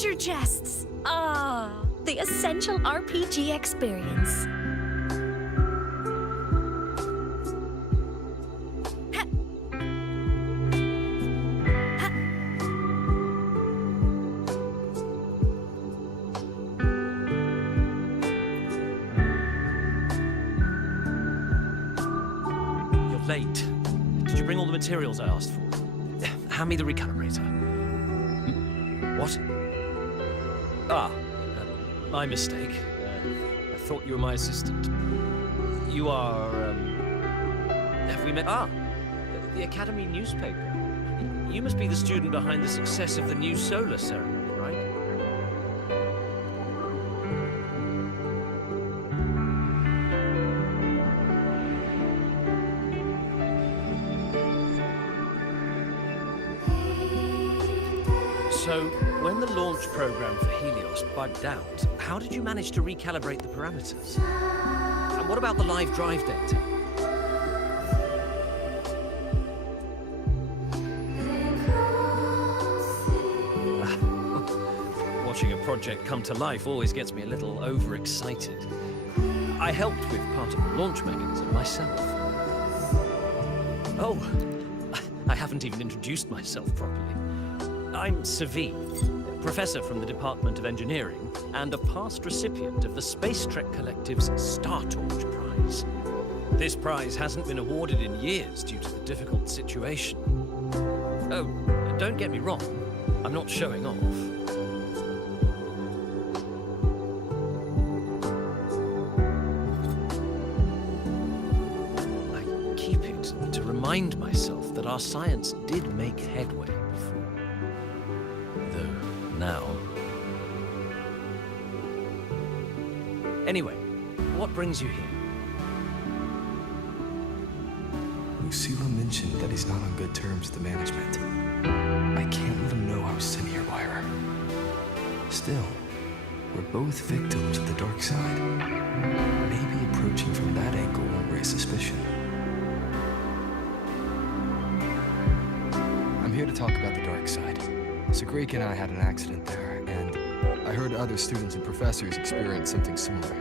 treasure chests. Ah, the essential RPG experience. Late. Did you bring all the materials I asked for? Hand me the recalibrator. What? Ah, my mistake. I thought you were my assistant. You are, have we met? Ah, the Academy newspaper. You must be the student behind the success of the new solar ceremony, right? So, when the launch program for Helios bugged out, how did you manage to recalibrate the parameters? And what about the live drive data? Watching a project come to life always gets me a little overexcited. I helped with part of the launch mechanism myself. Oh, I haven't even introduced myself properly. I'm Savine, professor from the Department of Engineering and a past recipient of the Space Trek Collective's Star Torch Prize. This prize hasn't been awarded in years due to the difficult situation. Oh, don't get me wrong, I'm not showing off. I keep it to remind myself that our science did make headway. Now. Anyway, what brings you here? Lucila mentioned that he's not on good terms with the management. I can't let him know I was sent here by her. Still, we're both victims of the dark side. Maybe approaching from that angle won't raise suspicion. I'm here to talk about the dark side. So Greek and I had an accident there, and I heard other students and professors experience something similar.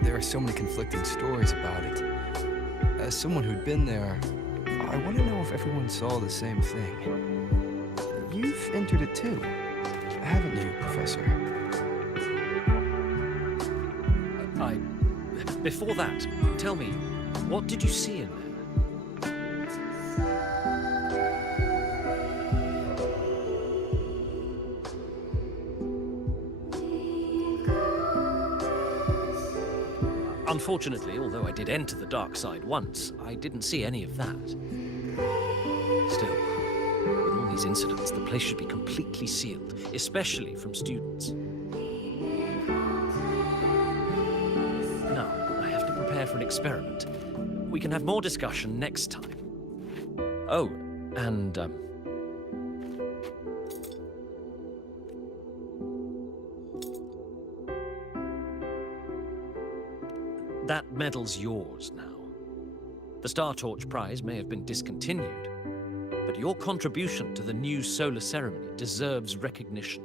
There are so many conflicting stories about it. As someone who'd been there, I want to know if everyone saw the same thing. You've entered it too, haven't you, Professor? Before that, tell me, what did you see in there? Unfortunately, although I did enter the dark side once, I didn't see any of that. Still, with all these incidents, the place should be completely sealed, especially from students. Now, I have to prepare for an experiment. We can have more discussion next time. Oh, and, that medal's yours now. The Star Torch Prize may have been discontinued, but your contribution to the new solar ceremony deserves recognition.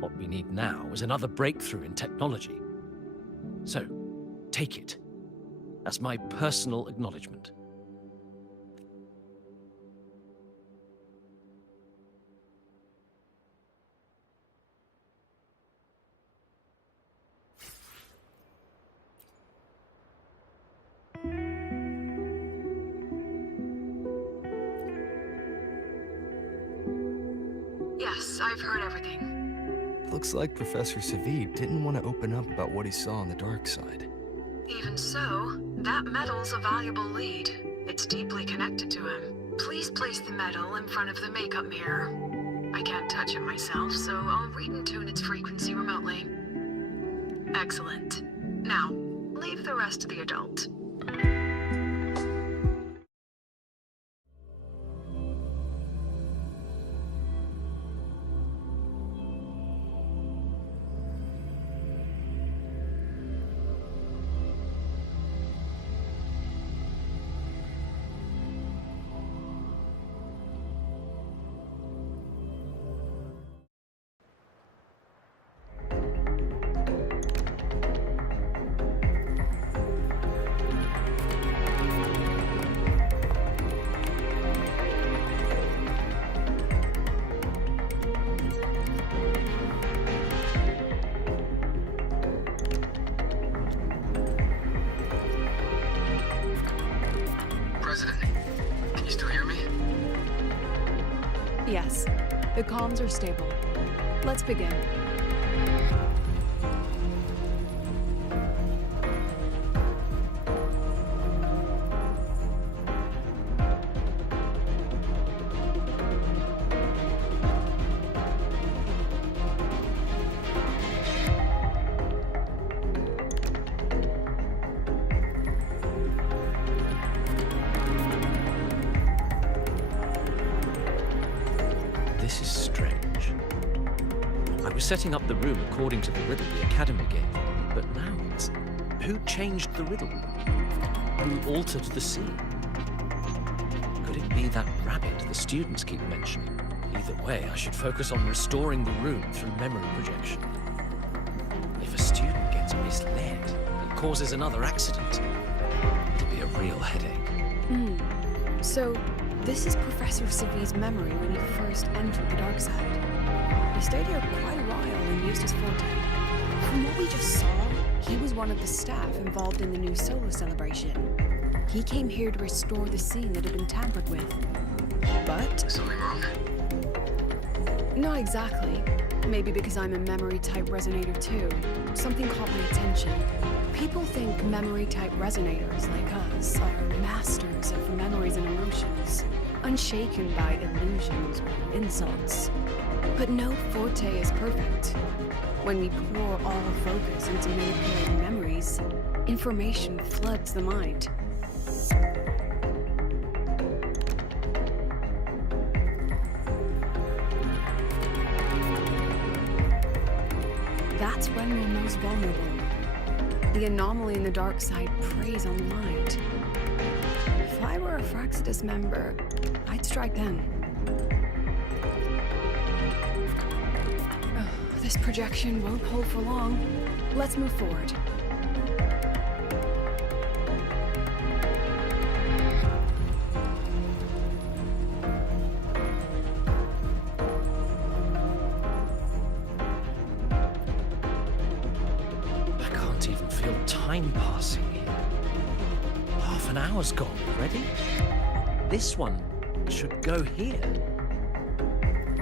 What we need now is another breakthrough in technology. So, take it as my personal acknowledgement. Yes, I've heard everything. Looks like Professor Savid didn't want to open up about what he saw on the dark side. Even so, that medal's a valuable lead. It's deeply connected to him. Please place the medal in front of the makeup mirror. I can't touch it myself, so I'll read and tune its frequency remotely. Excellent. Now, leave the rest to the adult. Yes, the comms are stable. Let's begin. This is strange. I was setting up the room according to the riddle the Academy gave, but now it's... Who changed the riddle? Who altered the scene? Could it be that rabbit the students keep mentioning? Either way, I should focus on restoring the room through memory projection. If a student gets misled and causes another accident, it'll be a real headache. So, this is Professor Savi's memory when he first entered the dark side. He stayed here quite a while and used his forte. From what we just saw, he was one of the staff involved in the new solo celebration. He came here to restore the scene that had been tampered with. But... Something wrong? Not exactly. Maybe because I'm a memory-type resonator too. Something caught my attention. People think memory-type resonators like us are masters of memories and emotions, unshaken by illusions or insults. But no forte is perfect. When we pour all focus into manipulating memories, information floods the mind. That's when we're most vulnerable. The anomaly in the dark side preys on the mind. If I were a Fraxidus member, I'd strike then. This projection won't hold for long. Let's move forward. I can't even feel time passing here. Half an hour's gone already. This one should go here.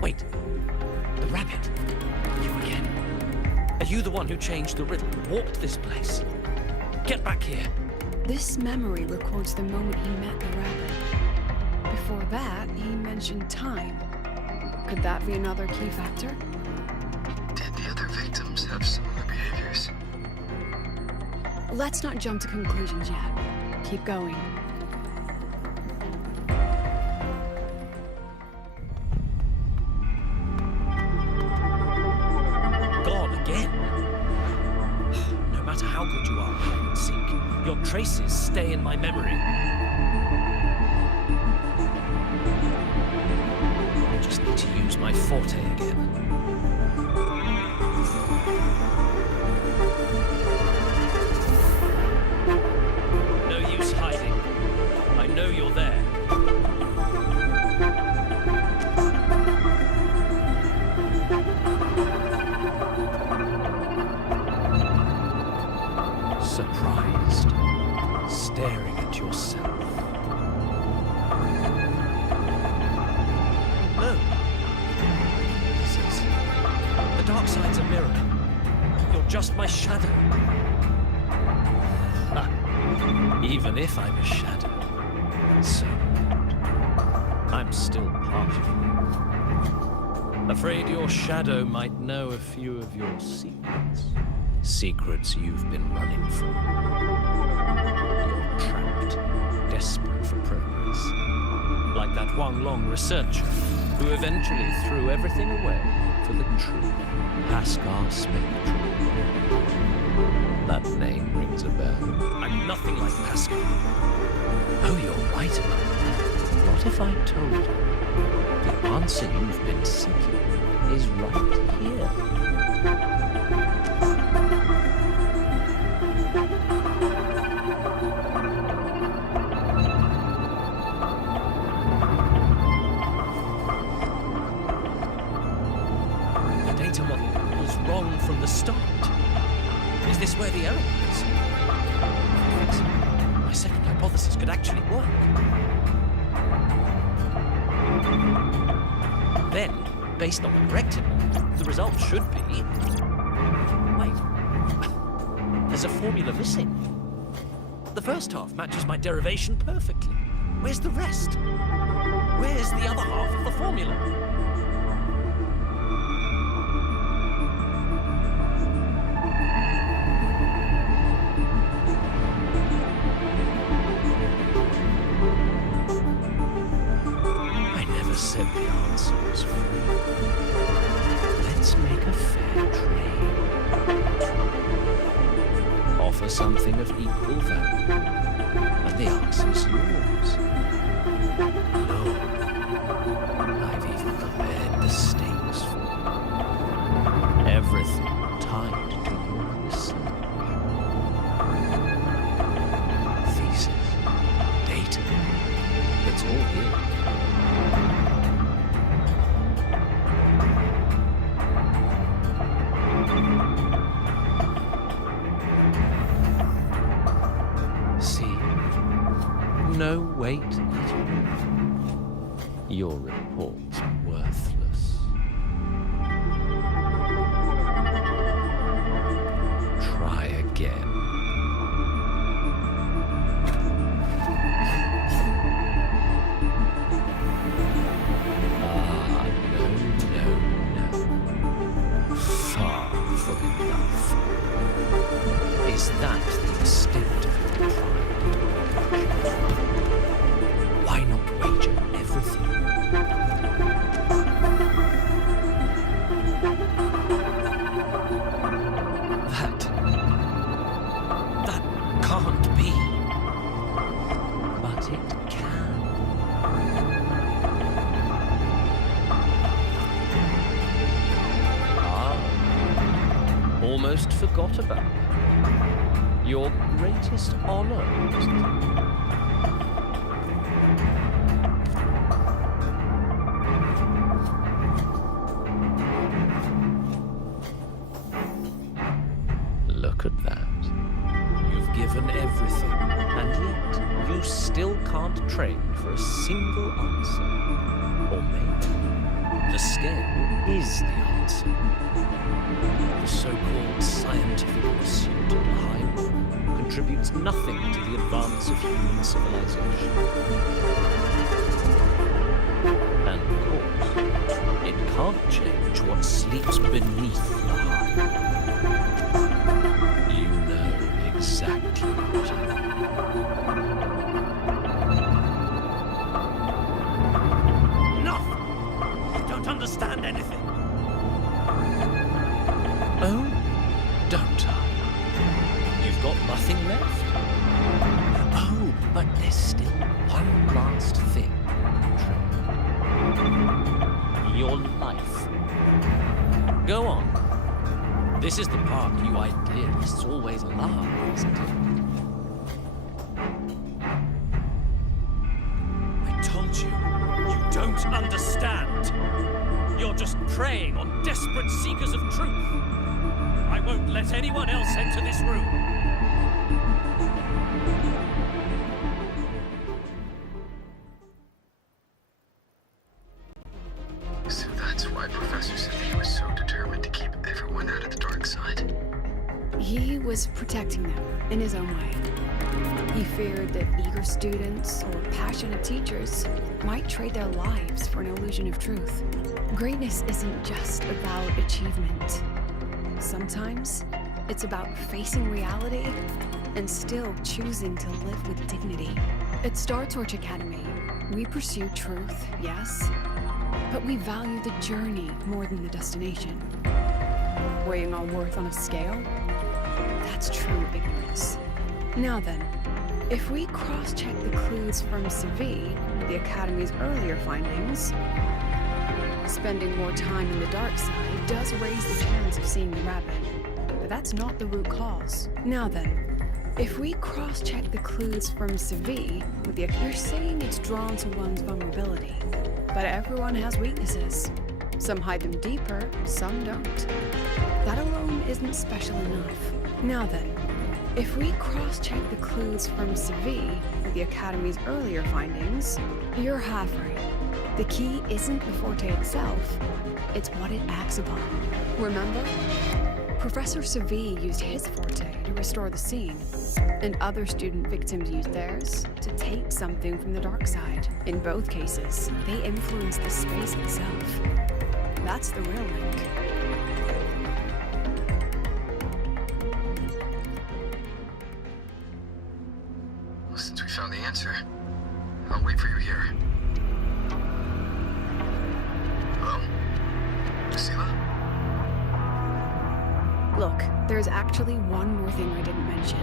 Wait, the rabbit. You again. Are you the one who changed the riddle and walked this place? Get back here. This memory records the moment he met the rabbit. Before that, he mentioned time. Could that be another key factor? Did the other victims have similar behaviors? Let's not jump to conclusions yet. Keep going. Gone again. No matter how good you are at hide and seek, your traces stay in my memory. I just need to use my forte again. No use hiding. I know you're there. Surprised, staring at yourself. No. This is... The dark side's a mirror. You're just my shadow. Even if I'm a shadow, so I'm still part of you. Afraid your shadow might know a few of your secrets. Secrets you've been running from. You're trapped, desperate for progress. Like that Wang Long researcher who eventually threw everything away for the truth. Pascal Spectrum. That name rings a bell. I'm nothing like Pascal. Oh, you're right about that. What if I told you the answer you've been seeking is right here? The data model was wrong from the start. Is this where the error was? My second hypothesis could actually work. Then, based on the corrected one, the result should be... Wait. There's a formula missing. The first half matches my derivation perfectly. Where's the rest? Where's the other half of the formula? I never said the answer was free. Let's make a fair trade. Offer something of equal value, and the answer's yours. Look, I've even prepared the stakes for you. Everything tied to your research. Thesis, data, it's all here. No weight at all. Your report's worthless. Try again. No. Far from enough. Is that the extent of your pride? Why not wager everything? That can't be. But it can. Almost forgot about that. Your greatest honor, Mr. Look at that. You've given everything, and yet you still can't trade for a single answer. Or maybe the scale is the answer. The so-called scientific pursuit of the high world contributes nothing to the advance of human civilization. And of course, it can't change what sleeps beneath the high world. You know exactly what I mean. Enough! You don't understand anything. Oh, don't I? You've got nothing left. Oh, but there's still one last thing. Your life. Go on. This is the part you idealists always love, isn't it? I told you, you don't understand. You're just preying on desperate seekers of truth. I won't let anyone else enter this room. So that's why Professor said that he was so determined to keep everyone out of the dark side. He was protecting them in his own way. He feared that eager students or passionate teachers might trade their lives for an illusion of truth. Greatness isn't just about achievement. Sometimes it's about facing reality and still choosing to live with dignity. At StarTorch Academy, we pursue truth, yes, but we value the journey more than the destination. Weighing our worth on a scale? That's true ignorance. Now then, if we cross-check the clues from Seville with the Academy's earlier findings, spending more time in the dark side does raise the chance of seeing the rabbit, but that's not the root cause. Now then, if we cross-check the clues from Seville with the... You're saying it's drawn to one's vulnerability, but everyone has weaknesses. Some hide them deeper, some don't. That alone isn't special enough. Now then, If we cross-check the clues from Sevi with the Academy's earlier findings, you're half right. The key isn't the Forte itself, it's what it acts upon. Remember? Professor Sevi used his Forte to restore the scene, and other student victims used theirs to take something from the dark side. In both cases, they influenced the space itself. That's the real link. Well, since we found the answer, I'll wait for you here. Hello? Lucilla? Look, there's actually one more thing I didn't mention.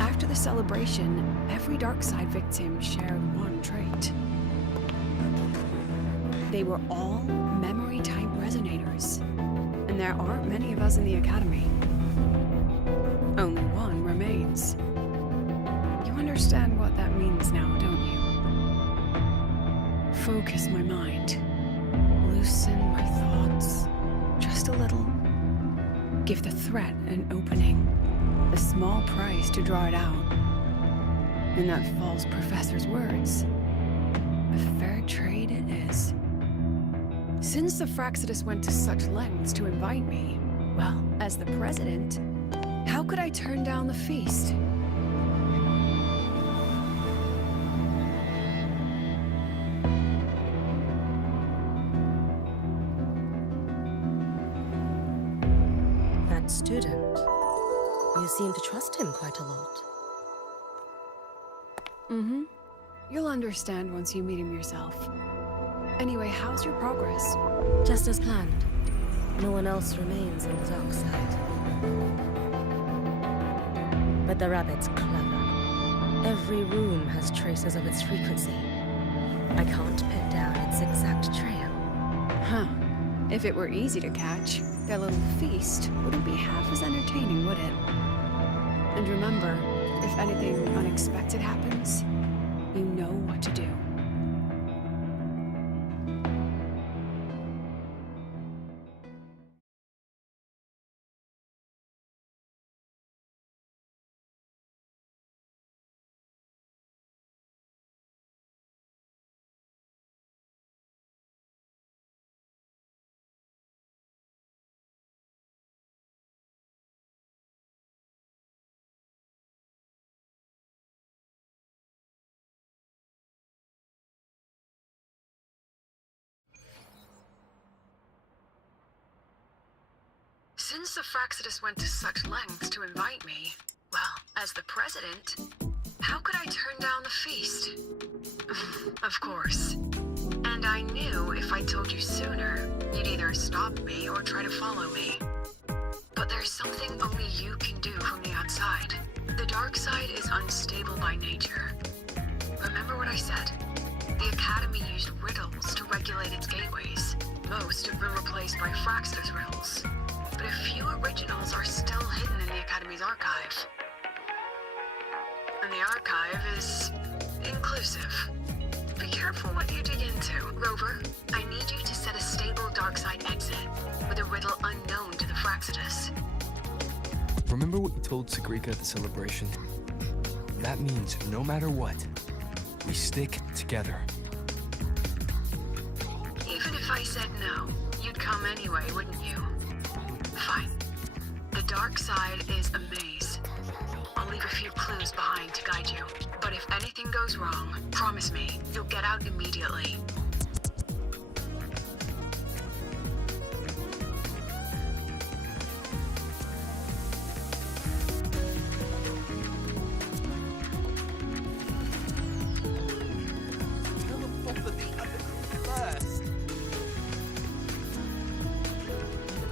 After the celebration, every dark side victim shared one trait. They were all memory-type resonators. And there aren't many of us in the Academy. Only one remains. You understand what that means now, don't you? Focus my mind. Loosen my thoughts. Just a little. Give the threat an opening. A small price to draw it out. In that false professor's words, a fair trade it is. Since the Fraxidus went to such lengths to invite me, well, as the president, how could I turn down the feast? That student, you seem to trust him quite a lot. Mm-hmm. You'll understand once you meet him yourself. Anyway, how's your progress? Just as planned. No one else remains in the dark side. But the rabbit's clever. Every room has traces of its frequency. I can't pin down its exact trail. Huh. If it were easy to catch, their little feast wouldn't be half as entertaining, would it? And remember, if anything unexpected happens, you know what to do. Since the Fraxidus went to such lengths to invite me, well, as the president, how could I turn down the feast? Of course. And I knew if I told you sooner, you'd either stop me or try to follow me. But there's something only you can do from the outside. The dark side is unstable by nature. Remember what I said? The Academy used riddles to regulate its gateways. Most have been replaced by Fraxidus riddles. But a few originals are still hidden in the Academy's archive. And the archive is inclusive. Be careful what you dig into. Rover, I need you to set a stable darkside exit with a riddle unknown to the Fraxidus. Remember what you told Sagrika at the celebration? That means no matter what, we stick together. Even if I said no, you'd come anyway, wouldn't you? Fine. The dark side is a maze. I'll leave a few clues behind to guide you. But if anything goes wrong, promise me, you'll get out immediately.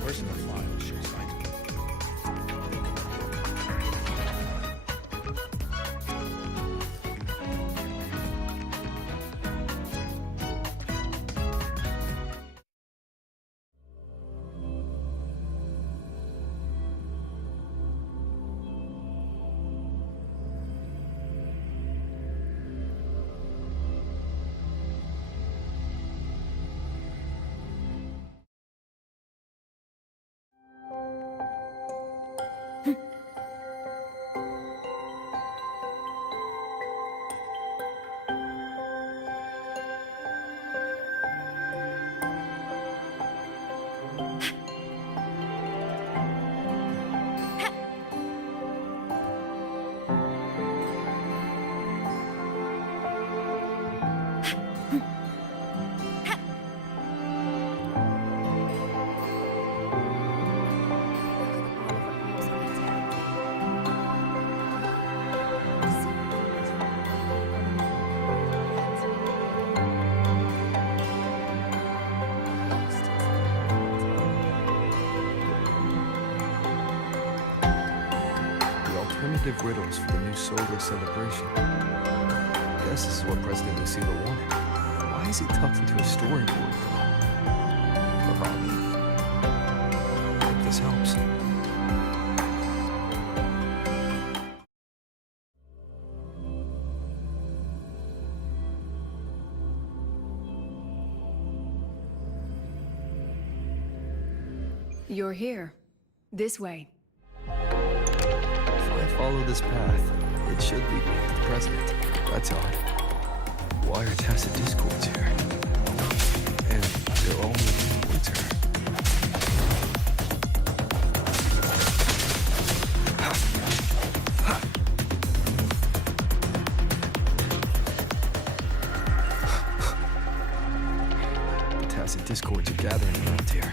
Personal file shows like decorative riddles for the new solar celebration. Guess this is what President Lucila wanted. Why is it tucked into a storyboard, though? I hope this helps. You're here. This way. If I follow this path, it should lead me to the president. That's odd. Why are tacit discords here? And they're all moving towards her. The tacit discords are gathering around here.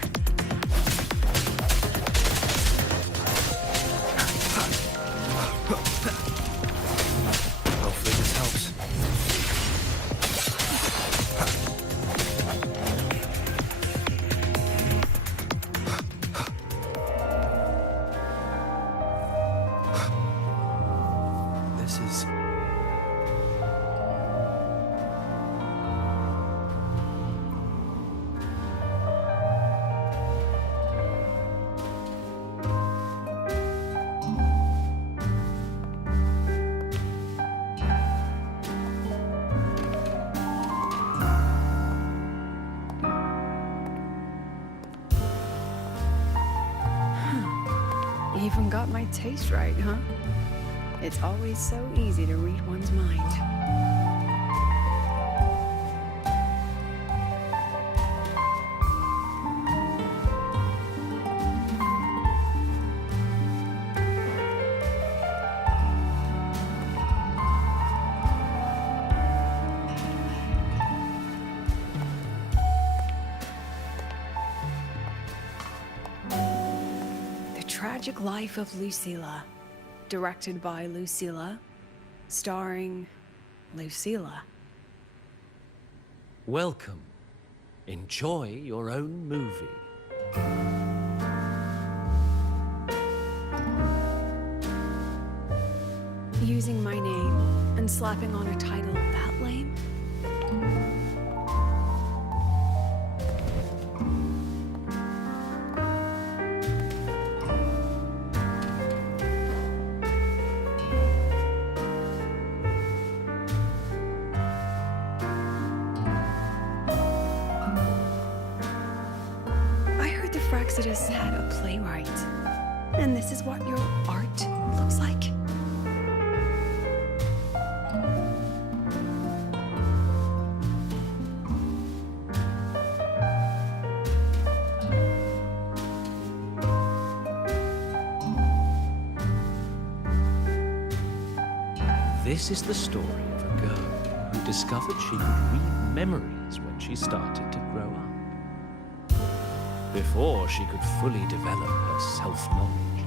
Hopefully this helps. This is... Even got my taste right, huh? It's always so easy to read one's mind. Tragic Life of Lucila, directed by Lucila, starring Lucila. Welcome. Enjoy your own movie. Using my name and slapping on a title that lame? Exodus had a playwright, and this is what your art looks like? This is the story of a girl who discovered she could read memories when she started to grow up. Before she could fully develop her self-knowledge,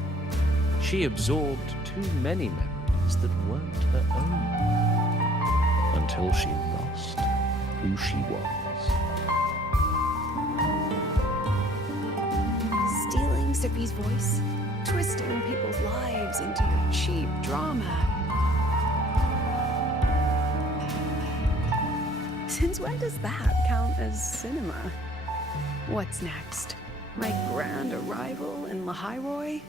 she absorbed too many memories that weren't her own, until she lost who she was. Stealing Sippy's voice, twisting people's lives into your cheap drama. Since when does that count as cinema? What's next? My grand arrival in Lahiroy?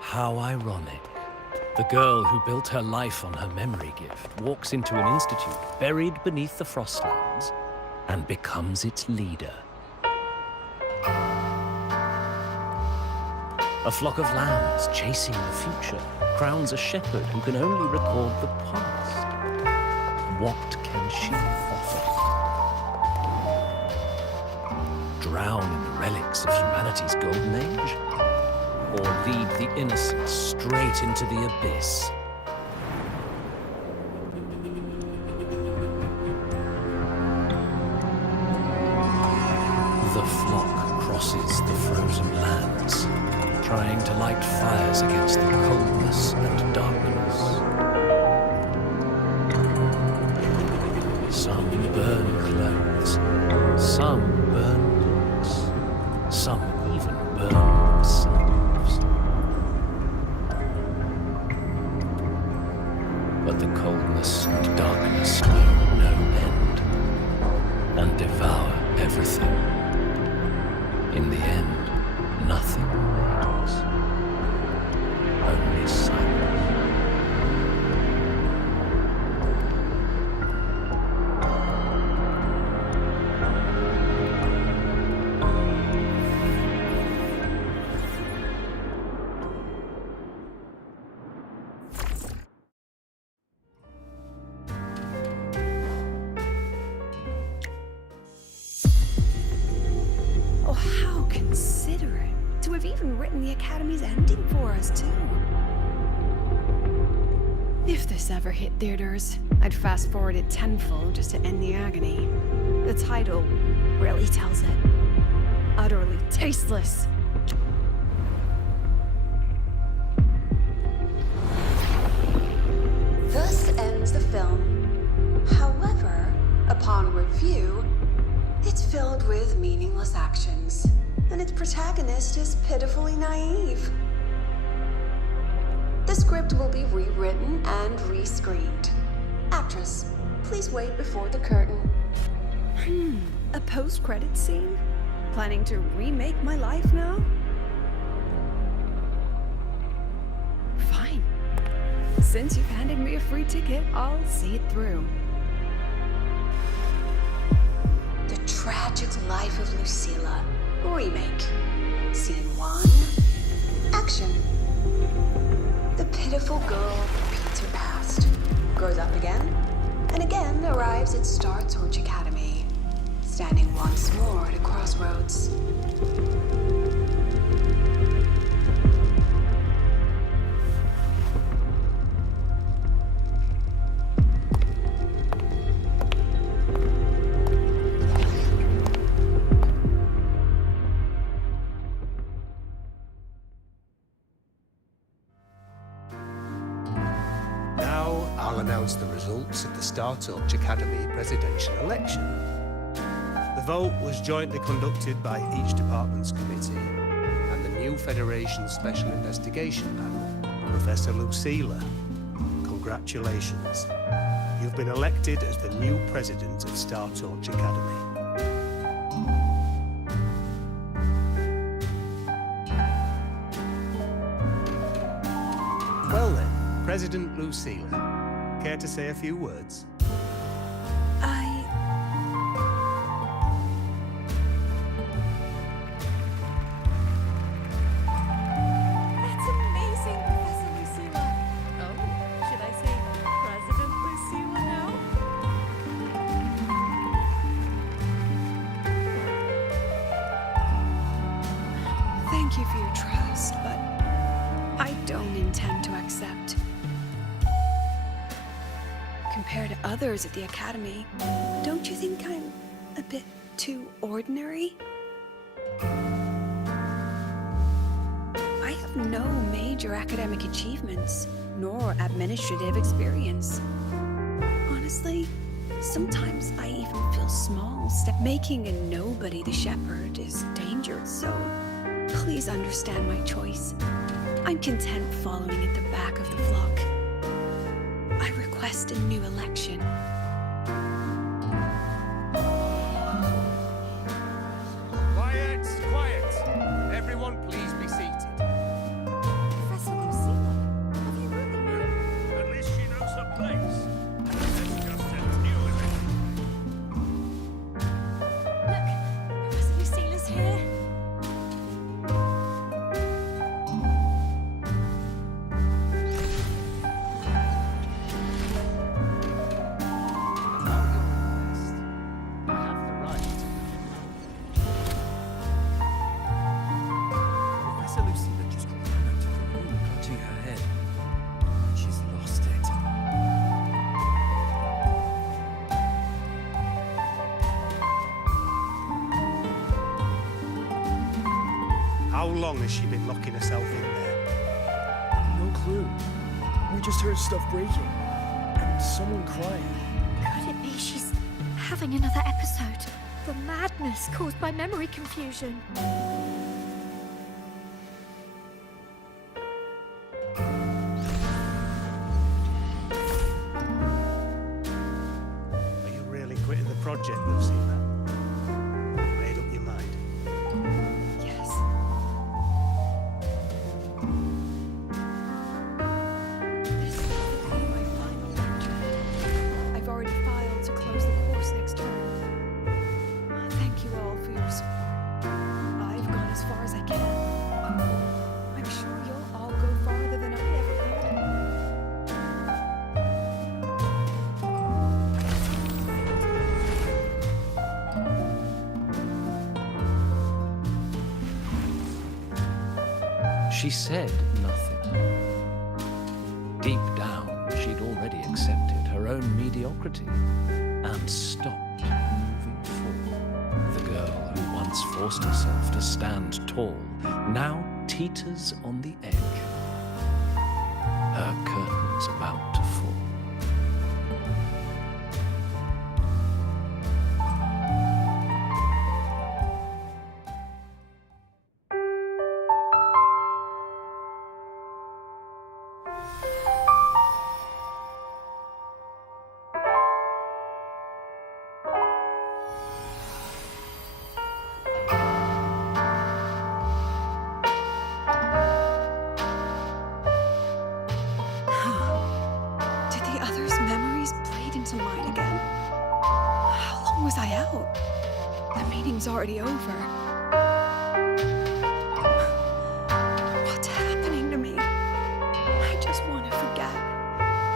How ironic. The girl who built her life on her memory gift walks into an institute buried beneath the Frostlands and becomes its leader. A flock of lambs chasing the future crowns a shepherd who can only record the past. What can she offer? Drown in the relics of humanity's golden age? Or lead the innocent straight into the abyss? The flock crosses the frozen lands, trying to light fires against the coldness and darkness. Some burn clothes, some burn books, some even burn themselves. But the coldness and darkness know no end, and devour everything. In the end, nothing remains, only silence. Oh, how considerate to have even written the Academy's ending for us, too. If this ever hit theaters, I'd fast forward it tenfold just to end the agony. The title really tells it. Utterly tasteless. Thus ends the film. However, upon review, it's filled with meaningless actions, and its protagonist is pitifully naive. The script will be rewritten and rescreened. Actress, please wait before the curtain. A post-credit scene? Planning to remake my life now? Fine. Since you've handed me a free ticket, I'll see it through. The Tragic Life of Lucilla. Remake. Scene 1. Action. The pitiful girl repeats her past, grows up again, and again arrives at Star Torch Academy, standing once more at a crossroads. I'll announce the results of the Star Torch Academy presidential election. The vote was jointly conducted by each department's committee and the new Federation's Special Investigation Panel, Professor Lucilla. Congratulations. You've been elected as the new president of Star Torch Academy. Well then, President Lucilla. Care to say a few words? That's amazing, Professor Lucilla. Oh, should I say President Lucilla now? Thank you for your trust, but I don't intend to accept. Compared to others at the Academy, don't you think I'm a bit too ordinary? I have no major academic achievements, nor administrative experience. Honestly, sometimes I even feel small. Making a nobody the shepherd is dangerous, so please understand my choice. I'm content following at the back of the flock. I request a new election. Quiet, quiet. Everyone please be seated. Professor Lucilla, have you really met? At least she knows her place. Let's just set a new election. Look, Professor Lucilla's here. long has she been locking herself in there? No clue. We just heard stuff breaking. And someone crying. Could it be she's having another episode? The madness caused by memory confusion. Are you really quitting the project, Lucina? Made up your mind? Yes. This will be my final lecture. I've already filed to close the course next term. Thank you all for your support. I've gone as far as I can. I'm sure you'll all go farther than I ever could. She said nothing. Deep down, she'd already accepted her own mediocrity and stopped moving forward. The girl who once forced herself to stand tall now teeters on the edge. Her curtain's about to fall. Did the others' memories bleed into mine again? How long was I out? The meeting's already over. What's happening to me? I just want to forget.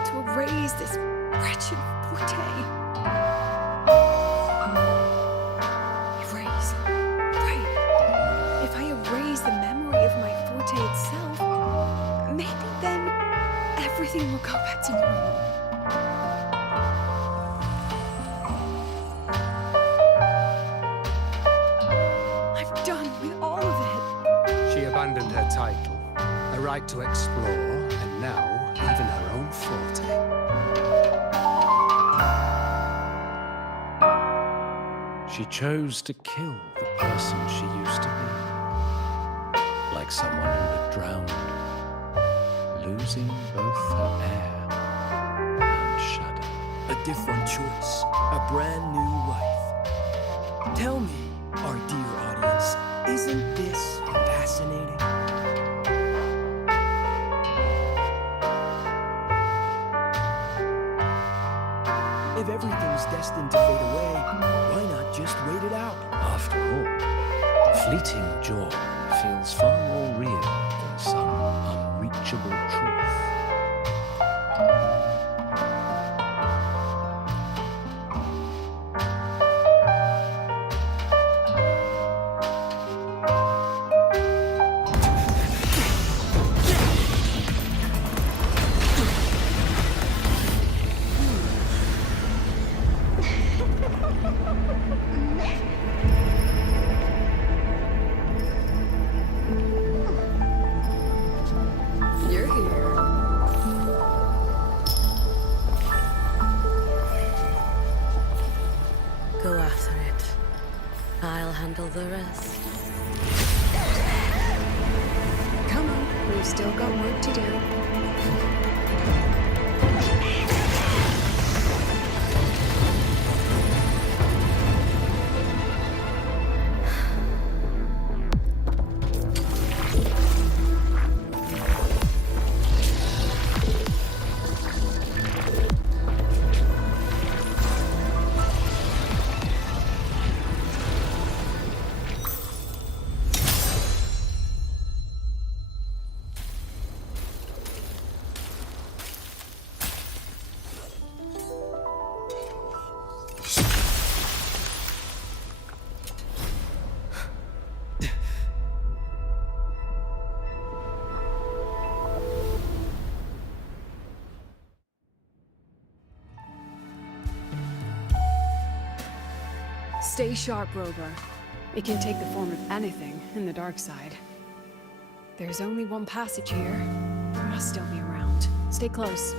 To erase this wretched forte. Erase. Right. If I erase the memory of my forte itself, maybe then everything will go back to normal. I'm done with all of it. She abandoned her title, her right to explore, and now even her own forte. She chose to kill the person she used to be. Like someone who had drowned, losing both her air and shadow. A different choice. A brand new life. Tell me, our dear audience, isn't this fascinating? If everything's destined to fade away, why not just wait it out? After all, fleeting joy feels far more real than some unreachable truth. You're here. Go after it. I'll handle the rest. Come on, we've still got work to do. Stay sharp, Rover. It can take the form of anything in the dark side. There's only one passage here. It must still be around. Stay close.